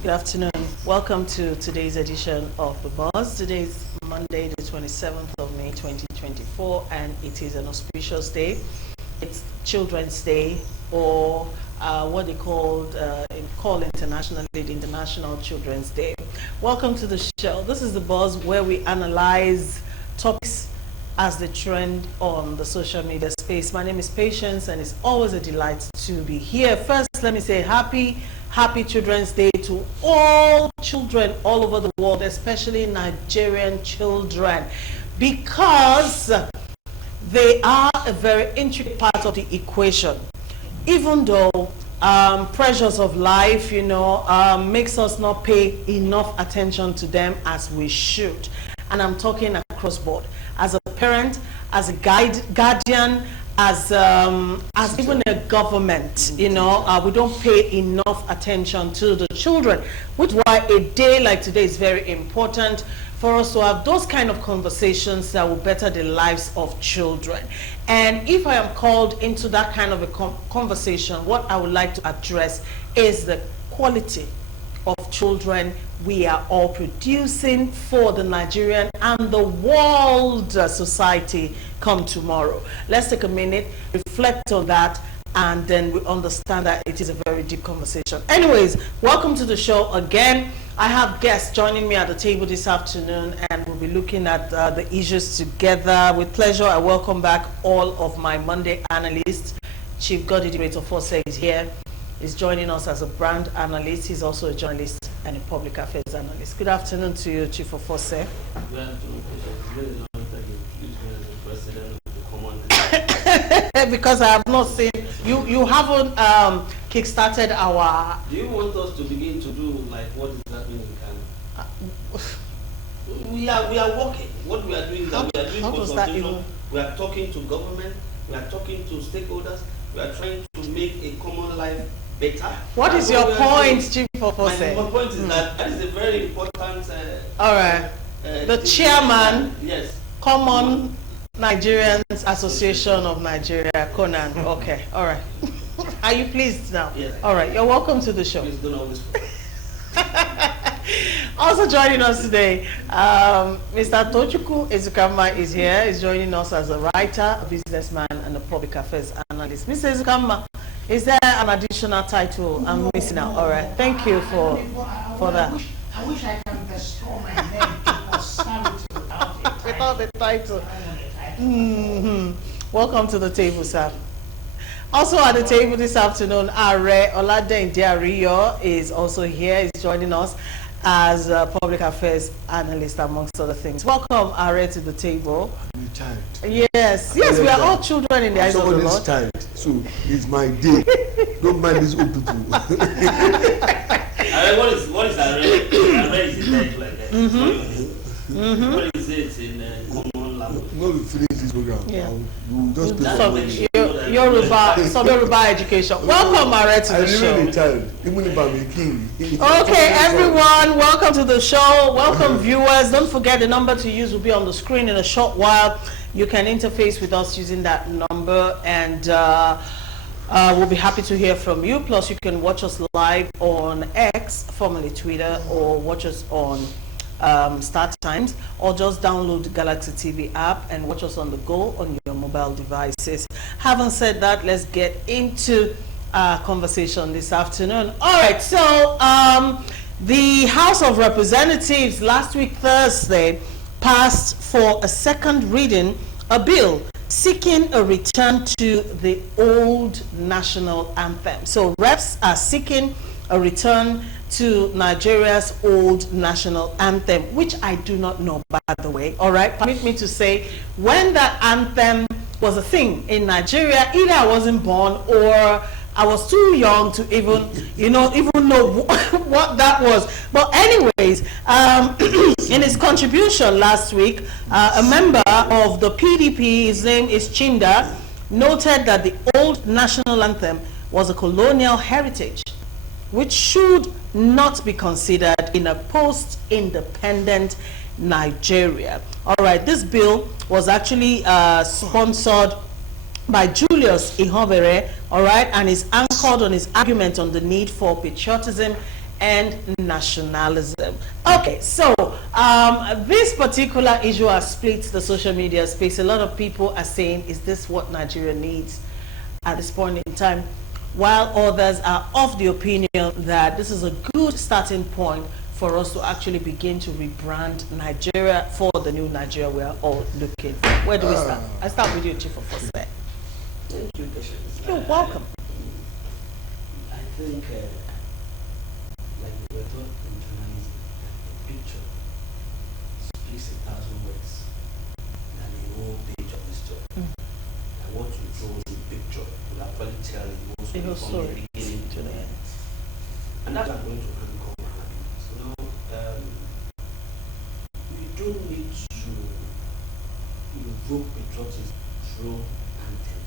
Good afternoon. Welcome to today's edition of The Buzz. Today is Monday, the 27th of May, 2024, and it is an auspicious day. It's Children's Day, or what they call internationally the International Children's Day. Welcome to the show. This is The Buzz, where we analyze topics as they trend on the social media space. My name is Patience, and it's always a delight to be here. First, let me say Happy Children's Day to all children all over the world, especially Nigerian children, because they are a very intricate part of the equation. Even though pressures of life, makes us not pay enough attention to them as we should. And I'm talking across board. As a parent, as a guardian, as even a government, we don't pay enough attention to the children, which is why a day like today is very important for us to have those kind of conversations that will better the lives of children. And if I am called into that kind of a conversation, what I would like to address is the quality of children we are all producing for the Nigerian and the world society come tomorrow. Let's take a minute, reflect on that, and then we understand that it is a very deep conversation. Anyways, welcome to the show again. I have guests joining me at the table this afternoon, and we'll be looking at the issues together. With pleasure, I welcome back all of my Monday analysts. Chief Godidibet Force is here. He's joining us as a brand analyst. He's also a journalist and a public affairs analyst. Good afternoon to you, Chief Force. Good afternoon, because I have not seen you haven't kick-started our. Do you want us to begin to do like what is happening in Ghana? We are working. What we are doing is that we are doing consultation. We are talking to government. We are talking to stakeholders. We are trying to make a common life better. What is your point, Chief Force? My point is that is a very important. All right. The chairman. Yes. Common Nigerians Association of Nigeria, Conan. Okay, all right. Are you pleased now? Yes. All right, you're welcome to the show. Please don't always. Also joining us today, Mr. Tochukwu Ezukama is here. He's joining us as a writer, a businessman, and a public affairs analyst. Mr. Ezukama, is there an additional title I'm missing out? All right, thank you for that. I wish I can bestow my name without the title. Welcome to the table, sir. Also at the table this afternoon, Are Oladende Ariyo is also here. He's joining us as a public affairs analyst, amongst other things. Welcome, Are, to the table. I'm tired. Yes, we are all children in the eyes of the Lord. Somebody's tired, so it's my day. Don't mind these old people. What is Are? Are is a title like that. What is it in common language? No, we finish this program. Yeah. We'll just play Yoruba education. Welcome, Are, to the show. I'm really tired, even if I'm a king. Okay, everyone, welcome to the show. Welcome, viewers. Don't forget the number to use will be on the screen in a short while. You can interface with us using that number, and we'll be happy to hear from you. Plus, you can watch us live on X, formerly Twitter, or watch us on Start Times, or just download the Galaxy TV app and watch us on the go on your mobile devices. Having said that, let's get into our conversation this afternoon. All right, so the House of Representatives last week Thursday passed for a second reading a bill seeking a return to the old national anthem. So reps are seeking a return to Nigeria's old national anthem, which I do not know, by the way. All right, permit me to say, when that anthem was a thing in Nigeria, either I wasn't born or I was too young to even know what that was. But anyways, in his contribution last week, a member of the PDP, his name is Chinda, noted that the old national anthem was a colonial heritage which should not be considered in a post-independent Nigeria. All right, this bill was actually sponsored by Julius Ihobere, all right, and is anchored on his argument on the need for patriotism and nationalism. Okay, so this particular issue has split the social media space. A lot of people are saying, is this what Nigeria needs at this point in time? While others are of the opinion that this is a good starting point for us to actually begin to rebrand Nigeria for the new Nigeria we are all looking for. Where do we start? I start with you, Chief of Force. Thank you, Patience. You're welcome. I think, like we were taught in journalism, a picture speaks 1,000 words than a whole page of history. And what you draw in a picture will actually tell you most from the beginning to the end. And that's what I'm going to handle my happiness. You know, we don't need to invoke patriotism through Anthem.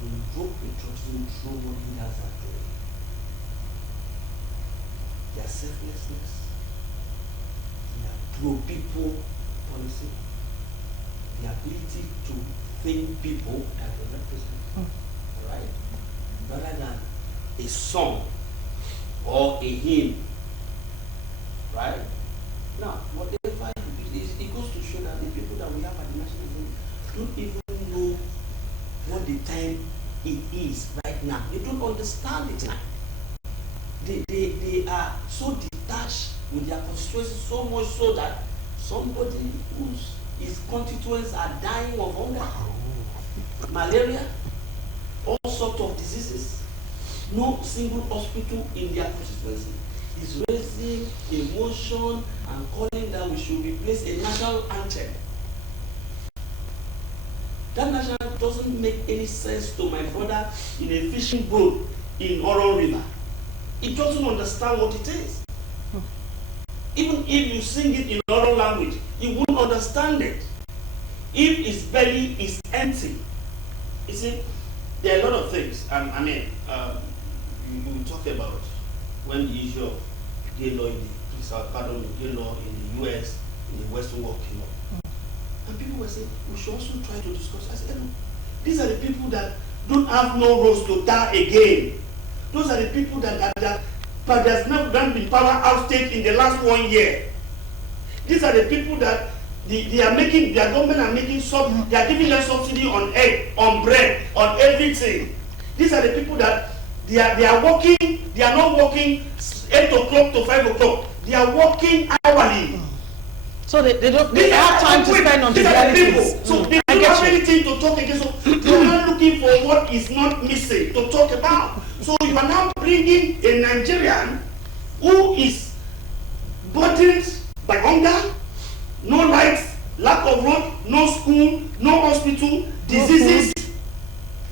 We invoke patriotism through what leaders are doing. Their selflessness, their pro-people policy, the ability to think people that they represent, right? Rather than a song or a hymn, right? Now, whatever it goes to show that the people that we have at the National Assembly don't even know what the time it is right now. They don't understand the time. They are so detached with their constituency, so much so that somebody his constituents are dying of hunger, malaria, all sorts of diseases. No single hospital in their constituency is raising a motion and calling that we should replace a national anthem. That national doesn't make any sense to my brother in a fishing boat in Oro River. He doesn't understand what it is. Even if you sing it in oral language, he won't understand it. If his belly is empty, you see, there are a lot of things. We talk about when the issue of gay law gay law in the US, in the Western world came up. And people were saying, we should also try to discuss. I said, no, these are the people that don't have no roads to die again. Those are the people that but there's never been power outage in the last 1 year. These are the people that their government are making they are giving them subsidy on egg, on bread, on everything. These are the people that they are working, they are not working 8 o'clock to 5 o'clock. They are working hourly. So they have time to spend on the realities. So they don't have anything to talk against. So they are not looking for what is not missing to talk about. So you are now bringing a Nigerian who is burdened by hunger, no lights, lack of road, no school, no hospital, diseases,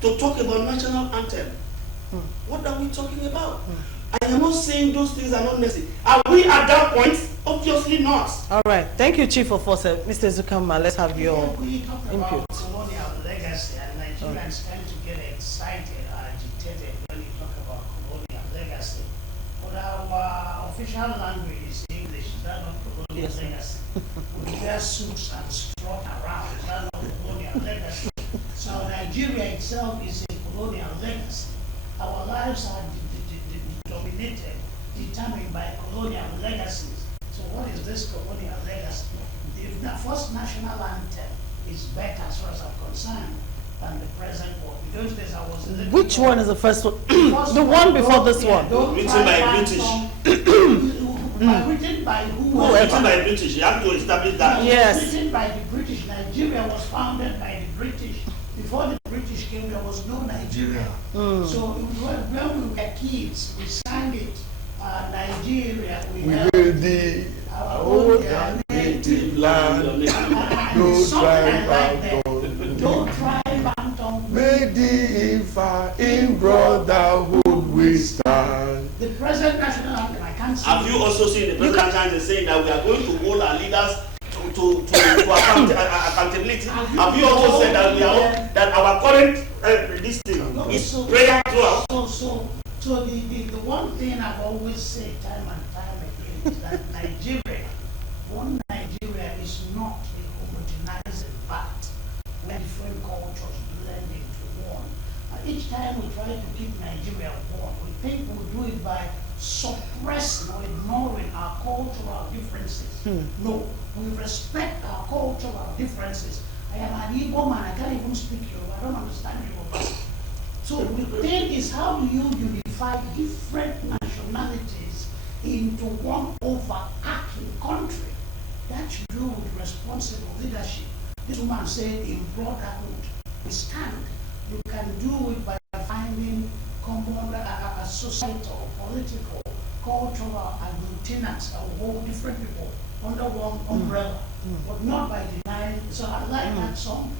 to talk about national anthem. What are we talking about? I am not saying those things are not necessary. Are we at that point? Obviously not. All right. Thank you, Chief of Force. Mr. Zukama, let's have your we talk input. About colonial legacy, and Nigerians tend to get excited or agitated when you talk about colonial legacy. But our official language is English. Is that not colonial legacy? We wear suits and strut around. Is that not colonial legacy? So Nigeria itself is a colonial legacy. Our lives are dominated, determined by colonial legacies. So what is this colonial legacy? The first national anthem is better, as far as I'm concerned, than the present one. In those days, I was looking. Which one is the first one? The one before this one. Written by British. Written by who? Written by British. You have to establish that. Yes. Written by the British. Nigeria was founded by the British. Before the British came, there was no Nigeria. So when we were kids, we sang it. Nigeria, we had our own native land. No tribe no tribe Anthem. Made in brotherhood we stand. The present national anthem, I can't see. Have you also seen the president Chance saying that we are going to hold our leaders to accountability? Have you also said that that our current this thing is prayer throughout? So the one thing I've always said time and time again is that one Nigeria is not a homogenizing vat where different cultures blend into one. Each time we try to keep Nigeria one, we think we'll do it by suppressing or ignoring our cultural differences. No, we respect our cultural differences. I am an Igbo man, I can't even speak Yoruba, I don't understand Yoruba. So the thing is, how do you unify different nationalities into one overarching country? That you do with responsible leadership. This woman said, in brotherhood we stand. You can do it by finding common societal, political, cultural agglutinates of all different people under one umbrella, but not by denying. So I like that song.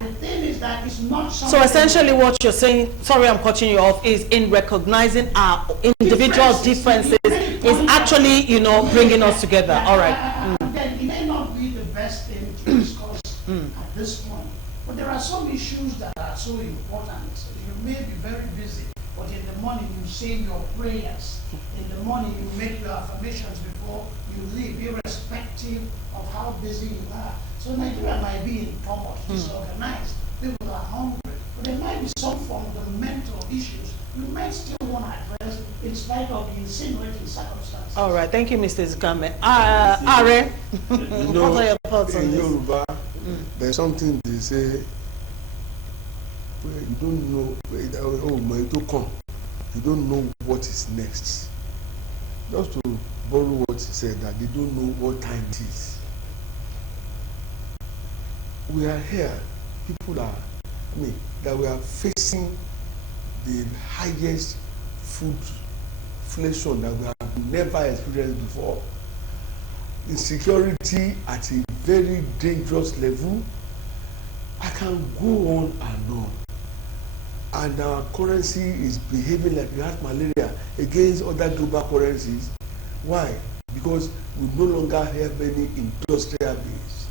The thing is that it's not something. So essentially what you're saying, sorry I'm cutting you off, is in recognizing our individual differences is actually, you know, bringing us together. All right. Then it may not be the best thing to discuss at this point, but there are some issues that are so important. You may be very busy, but in the morning you say your prayers. In the morning you make your affirmations before you leave, irrespective of how busy you are. So Nigeria might be in turmoil, disorganized, people are hungry, but there might be some fundamental issues you might still want to address in spite of the insinuating circumstances. All right, thank you, Mr. Zikame. Are, what are your thoughts on in this? Yoruba, there's something they say, you don't know, oh my, you don't know what is next. Just to borrow what he said, that they don't know what time it is. We are here, people are, that we are facing the highest food inflation that we have never experienced before. Insecurity at a very dangerous level. I can go on and on. And our currency is behaving like we have malaria against other global currencies. Why? Because we no longer have any industrial base.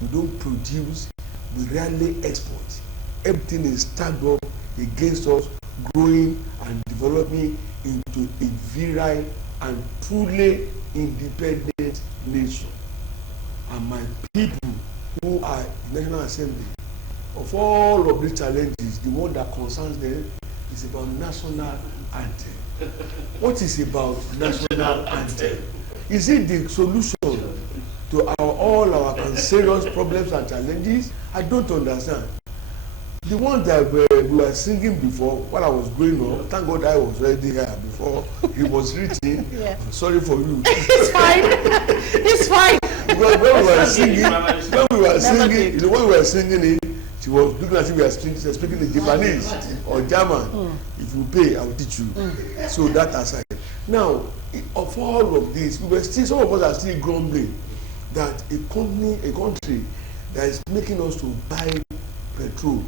We don't produce, we rarely export. Everything is stacked up against us, growing and developing into a virile and truly independent nation. And my people who are in the National Assembly, of all of these challenges, the one that concerns them is about national anthem. What is about national anthem? Is it the solution to all our serious problems and challenges? I don't understand. The one that we were singing before, while I was growing up, thank God I was already here before he was written. Yeah. I'm sorry for you. It's fine. It's fine. Because when we were singing it, she was looking as if we are speaking in Japanese or German. If you pay, I will teach you. So that aside. Now, of all of this, we were still, some of us are still grumbling that a country that is making us to buy petrol,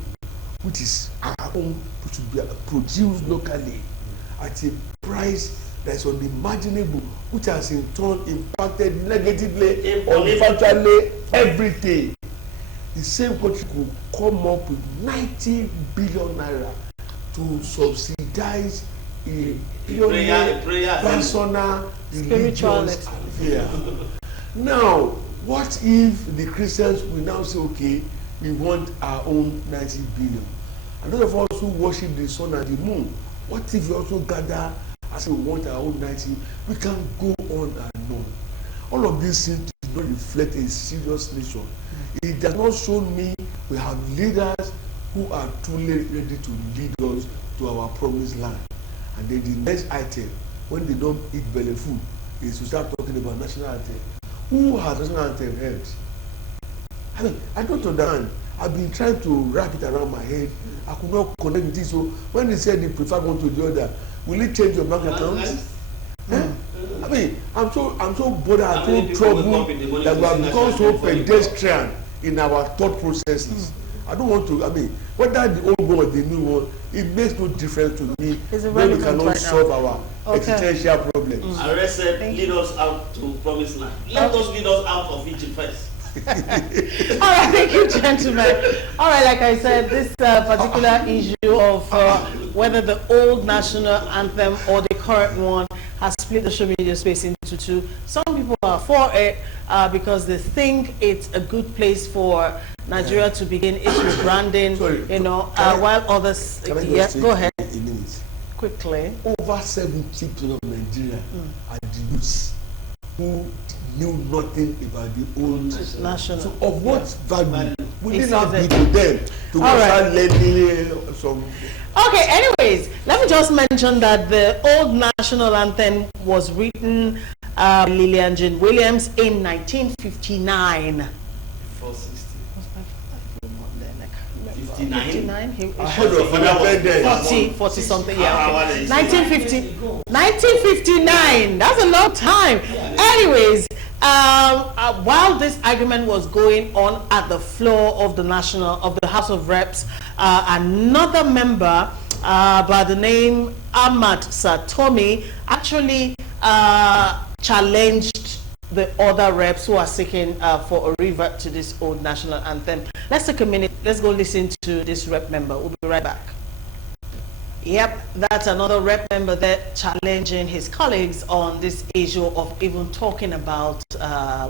which is our own, which should be produced locally at a price that is unimaginable, which has in turn impacted negatively on virtually everything. The same country could come up with 90 billion naira to subsidize a personal religious affair. Now, what if the Christians will now say, okay, we want our own 90 billion? And those of us who worship the sun and the moon, what if we also gather and say we want our own 90? We can go on and on. All of these things do not reflect a serious nation. It does not show me we have leaders who are truly ready to lead us to our promised land. And then the next item, when they don't eat belly food, is to start talking about national anthem. Who has national anthem helped? I mean, I don't understand. I've been trying to wrap it around my head. I could not connect with it. So when they said they prefer one to the other, will it change your bank account? I mean, I'm so bothered, I'm so troubled that we have become so pedestrian in our thought processes. I don't want to, I mean, whether the old one or the new one, it makes no difference to me when we cannot solve our existential problems. Arrest said, lead us out to promised land. Let us lead us out of Egypt first. All right, thank you, gentlemen. All right, like I said, this particular issue of whether the old national anthem or the current one has split the social media space into two. Some people are for it because they think it's a good place for Nigeria to begin its rebranding. Sorry, while others, go ahead. quickly. Over 70% of Nigeria are the youths who knew nothing about the old national. So of what value will it Is not be it? to them to start learning some? Okay, anyways, let me just mention that the old national anthem was written by Lillian Jean Williams in 1959. 59? 40 something, yeah. Okay. 1959, that's a long time. Anyways, while this argument was going on at the floor of the House of Reps, another member by the name Ahmad Satomi actually challenged the other reps who are seeking for a revert to this old national anthem. Let's take a minute. Let's go listen to this rep member. We'll be right back. Yep, that's another rep member there challenging his colleagues on this issue of even talking about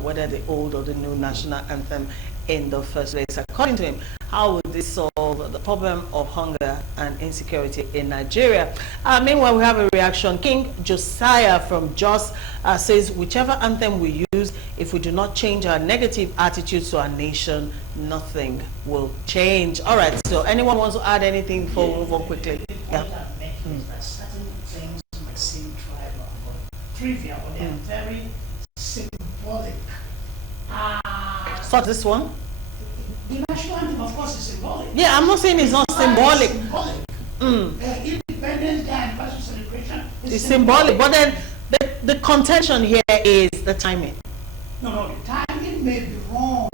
whether the old or the new national anthem in the first place. According to him, how would this solve the problem of hunger and insecurity in Nigeria? Meanwhile, we have a reaction. King Josiah from Jos says, whichever anthem we use, if we do not change our negative attitudes to our nation, nothing will change. All right, so anyone wants to add anything before we move on quickly? The point I'm making is that certain things might seem trivial, but trivial, but they are very symbolic. So this one? The national anthem, of course, is symbolic. Yeah, I'm not saying it's not symbolic. Independence Day anniversary celebration is symbolic, but then the contention here is the timing. No, the timing may be wrong,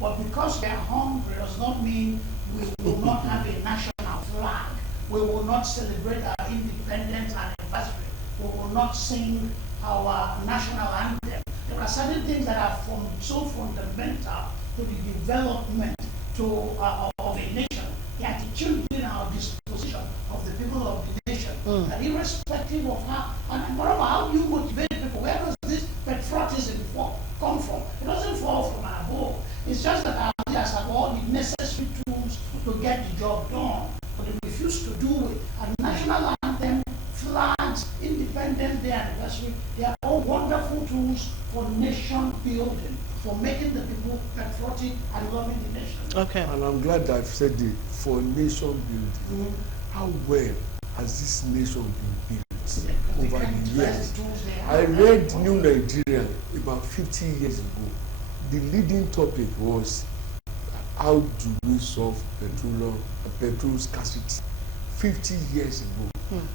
but because we are hungry does not mean we will not have a national flag. We will not celebrate our independence anniversary. We will not sing our national anthem. There are certain things that are so fundamental to the development of a nation, the attitude in our disposition of the people of the nation, that irrespective of how, and moreover, how you motivate people, where does this patriotism come from? It doesn't fall from above. It's just that our leaders have all the necessary tools to get the job done, but they refuse to do it. And national anthem, flags, Independence Day anniversary, they are all wonderful tools for nation building, for making the people patriotic and loving the nation. Okay. And I'm glad that I've said it, for nation building. How well has this nation been built over the years? I read New Nigeria about 50 years ago. The leading topic was how do we solve petrol scarcity? 50 years ago.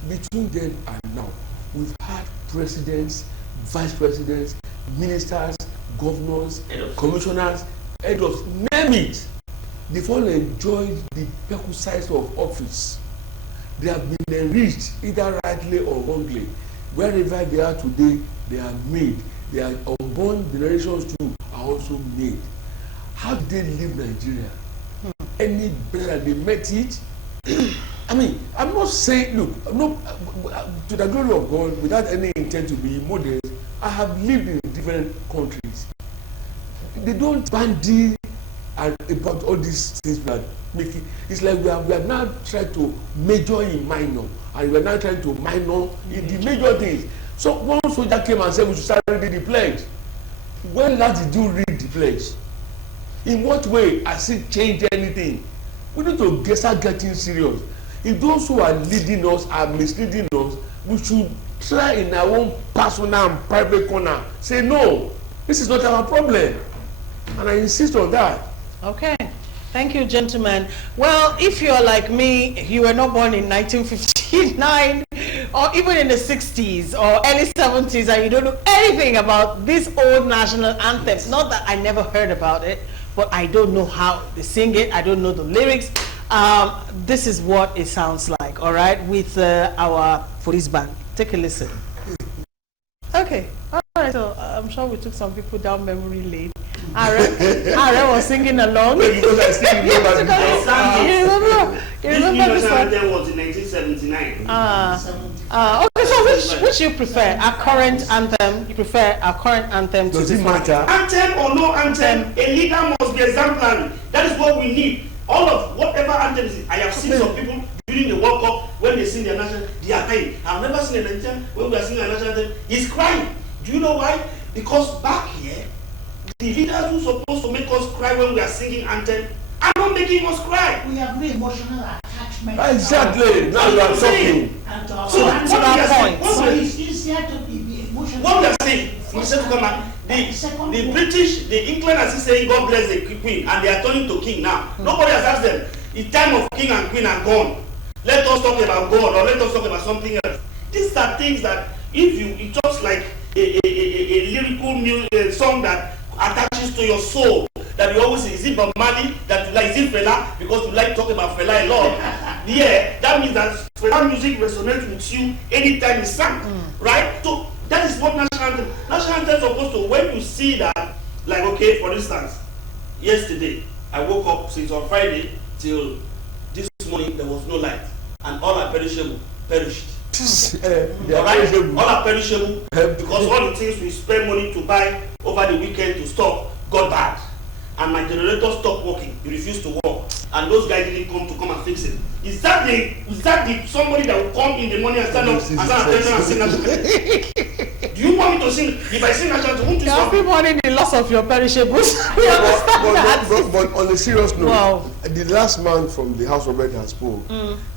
Between then and now, we've had presidents, vice presidents, ministers, governors, commissioners, head of, name it. They've all enjoyed the perquisites of office. They have been enriched, either rightly or wrongly. Wherever they are today, they are made. Their unborn generations too are also made. How did they leave Nigeria? Any better than they met it? I mean, I'm not saying, look, to the glory of God, without any intent to be modest, I have lived in different countries. They don't bandy about all these things that make it. It's like we are now trying to major in minor, and we are now trying to minor in the major things. So one soldier came and said we should start reading the pledge. When last did you read the pledge? In what way has it changed anything? We need to start getting serious. If those who are leading us are misleading us, we should try in our own personal and private corner. Say no, this is not our problem. And I insist on that. Okay. Thank you, gentlemen. Well, if you're like me, you were not born in 1959 or even in the 60s or early 70s and you don't know anything about this old national anthem. Not that I never heard about it, but I don't know how they sing it. I don't know the lyrics. This is what it sounds like, all right, with our police band. Take a listen. Okay. All right. So I'm sure we took some people down memory lane. Are was singing along. Because I still remember. You remember this one? This was in 1979. Okay, so which you prefer? Our current anthem? You prefer our current anthem to Does it matter? Anthem or no anthem, a leader must be exemplary. That is what we need. All of whatever anthem is, I have seen some people during the World Cup when they sing their national, they are crying. I've never seen a Nigerian when we are singing a national anthem, he's crying. Do you know why? Because back here, the leaders who are supposed to make us cry when we are singing anthem are not making us cry. We have no emotional attachment. Exactly. Now you are talking. So what we are saying, it's easier to be emotional. what we are saying, Mr. Tukama, the British, the England is saying God bless the Queen, and they are turning to King now. Nobody has asked them. The time of King and Queen are gone. Let us talk about God, or let us talk about something else. These are things that if you, it just like a lyrical song that attaches to your soul. That you always say, is it Bob Marley that you like? Is it Fela? Because you like to talk about Fela a lot. Yeah, that means that Fela music resonates with you anytime it's sung, right? So that is what national anthem. National anthem is supposed to. When you see that, like okay, for instance, yesterday I woke up since on Friday till this morning there was no light, and all our perishable perished. Alright, all are perishable because all the things we spend money to buy over the weekend to stop got bad, and my generator stopped working. It refused to work, and those guys didn't come and fix it. Is that the somebody that will come in the morning and stand up and stand attention and sing national anthem? Do you want me to sing? If I sing national anthem, won't you stop? Every morning the loss of your perishables. We understand that. But on a serious note, Wow. the last man from the House of Red has spoke.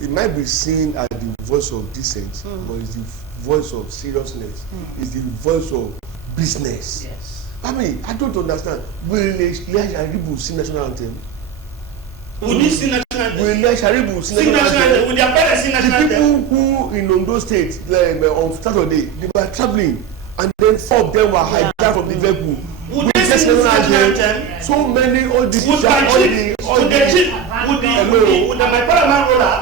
It might be seen as the voice of dissent, but it's the voice of seriousness. It's the voice of business. Yes. I mean, I don't understand. Will Sharibu sing national anthem? Will they sing national anthem? Will Sharibu sing Sing national national anthem? anthem? Will their parents sing national The anthem? people who in Ondo State on Saturday, they were traveling, and then 4 of them were hijacked from the vehicle. Would they sing national anthem? So many, all the Would my paramount ruler,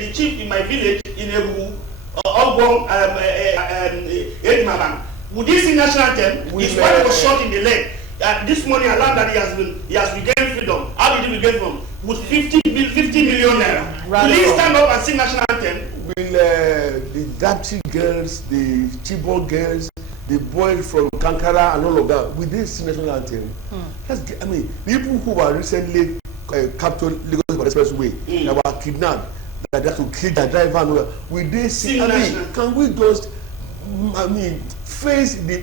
the chief in my village in Ebu, Ogbong, Edmaban, would he sing national anthem? His wife was shot in the leg. This morning I learned that he has regained freedom. How did he regain freedom? With 50 million naira. Will he stand up and sing national anthem? Will the Dapchi girls, the Chibok girls, the boys from Kankara and all of that, will they sing national anthem? I mean, people who were recently captured Lagos Expressway, that were kidnapped, that had to kill their driver, and all that, will they sing? I mean, can we just, face the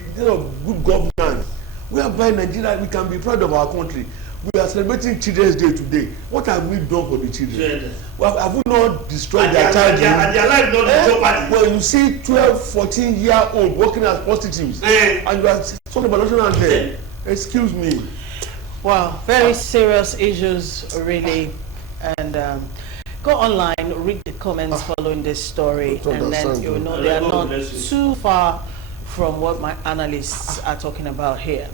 good governance? Whereby Nigeria, we can be proud of our country. We are celebrating Children's Day today. What have we done for the children? Well, have we not destroyed their childhood? And their life not in jeopardy. When you see 12, 14-year-old working as prostitutes, and you are talking about national anthem, excuse me. Wow, very serious issues, really. And go online, read the comments following this story, and then you will know they are not too far from what my analysts are talking about here.